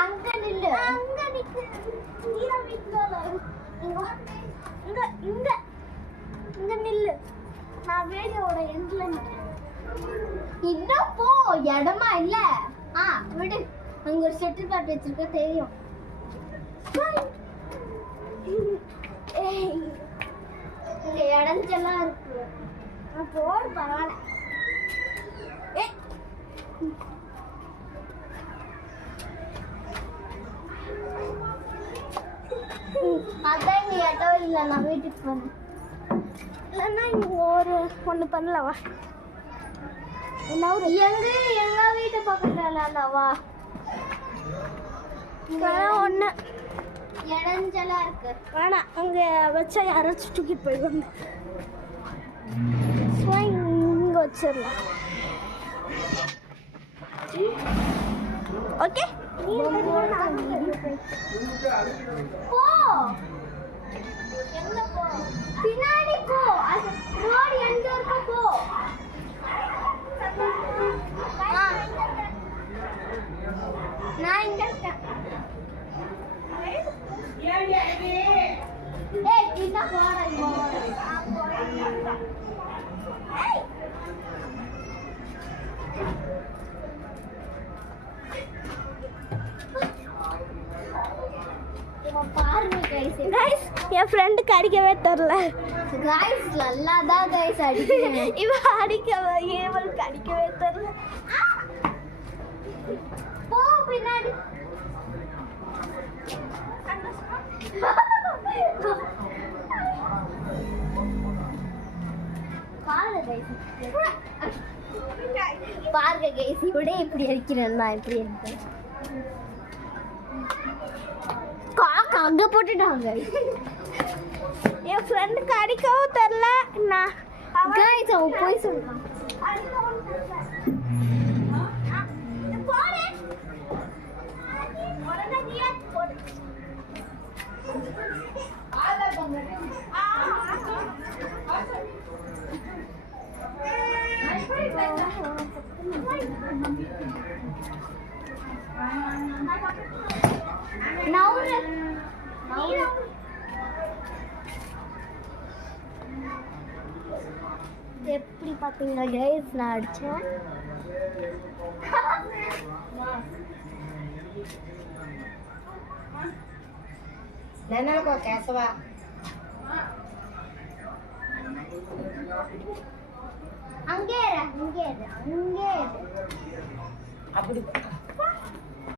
அங்க நில்லு. அங்க நிக்கு. நீரா வீட்ல இங்க இங்க இங்க இங்க நில்லு. நான் வீடியோட எண்ட்ல நிக்கிறேன். இன்னும் போ, இடமா இல்ல. விடு. அங்க ஒரு செட்டில் பேட் வச்சிருக்க தெரியும். இங்க இடஞ்செல்லாம் இருக்கு. போடு பரவாயில்ல. அதான் இங்க இடம் இல்லை. நான் வீட்டுக்கு போனேன். இல்லைன்னா இங்க ஒன்று பண்ணலவா? எங்க வீட்டு பக்கத்துல வா. ஒண்ணு இடஞ்சலா இருக்கு. வேணாம், அங்க வச்சா யாராச்சும் தூக்கிட்டு போயிடுவாங்க. இங்க வச்சிடலாம். ஓகே, போ. எங்க போ? பின்னாடி போ. ரோடு எங்க இருக்க போ. நான் இங்க இருக்கேன். ஏய், கிட்ட போடா. பாருங்க கைஸ், என் ஃப்ரெண்டுக்கு அடிக்கவே தெரியல. கைஸ் நல்லா தான் கைஸ் அடிக்கிறேன். இவன் இவளுக்கு அடிக்கவே தெரியல. போ பின்னாடி. பாருங்க கைஸ், இவடே இப்படி அடிக்கிறேன். நான் இப்படி அடிக்கிறேன். காக்கா அங்க போட்டுட்டாங்க. என் ஃப்ரெண்டுக்கு அடிக்கவும் தெரியல. நான் கைஸ் அவன் போய் சொல்றான். எப்படி பாத்தீங்களா கைஸ் நான் அடிச்சேன். नैना को कैसवा அங்கே அப்படி